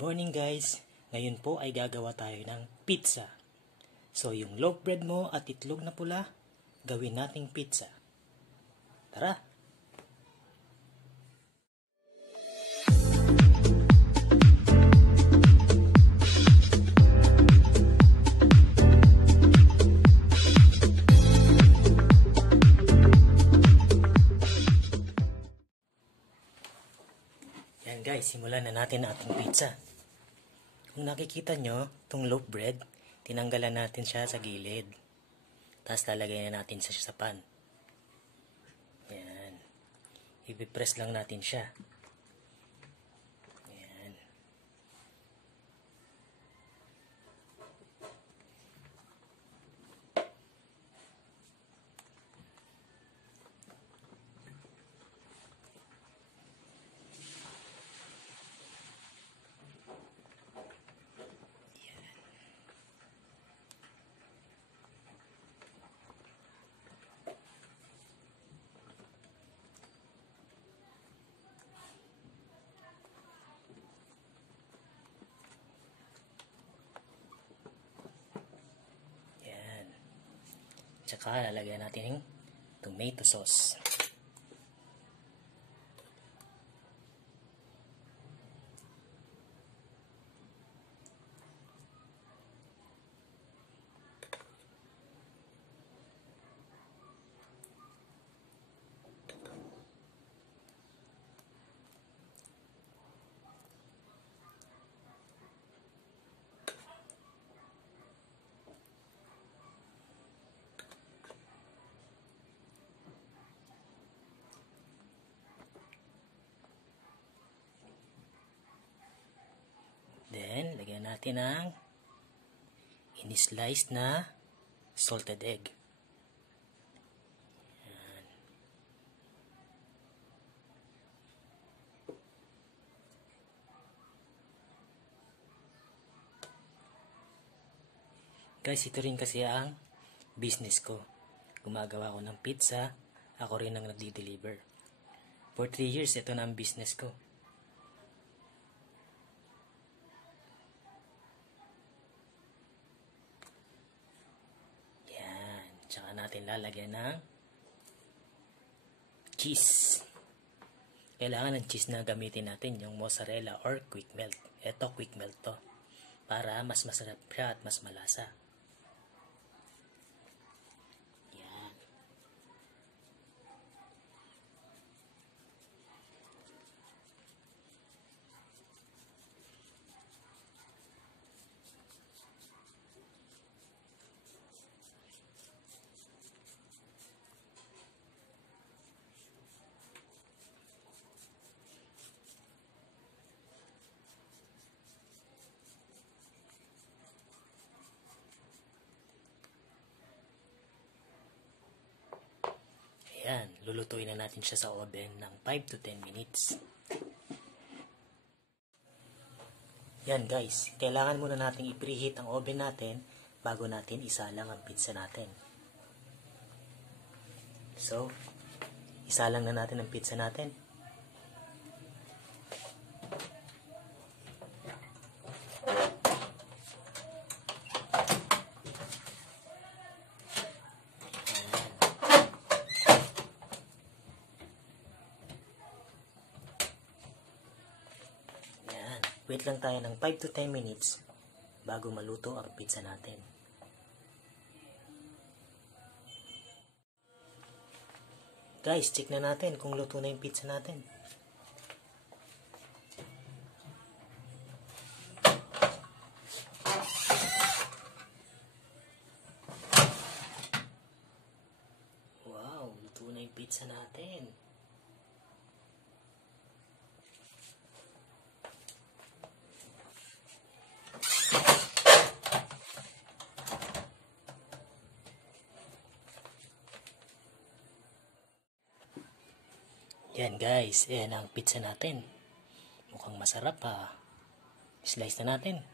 morning guys! Ngayon po ay gagawa tayo ng pizza. So yung loaf bread mo at itlog na pula, gawin nating pizza. Tara! Yan guys, simulan na natin ang ating pizza. Kung nakikita nyo, itong loaf bread, tinanggalan natin siya sa gilid. Tapos lalagay na natin siya sa pan. Yan. I-press lang natin siya. Yan. Tsaka lalagyan natin ng tomato sauce. Then, lagyan natin ng in-slice na salted egg. Yan. Guys, ito rin kasi ang business ko. Gumagawa ako ng pizza, ako rin ang nagdi-deliver. For 3 years, ito na ang business ko. Tsaka natin lalagyan ng cheese. Kailangan ng cheese na gamitin natin yung mozzarella or quick melt. Ito quick melt to. Para mas masarap siya at mas malasa. Yan. Ayan, lulutuin na natin siya sa oven ng 5 to 10 minutes. Yan guys, kailangan muna natin i-preheat ang oven natin bago natin isalang ang pizza natin. So, isalang na natin ang pizza natin. Wait lang tayo ng 5 to 10 minutes bago maluto ang pizza natin. Guys, check na natin kung luto na yung pizza natin. Wow, luto na yung pizza natin. Yan guys, yan ang pizza natin. Mukhang masarap ha. Slice na natin.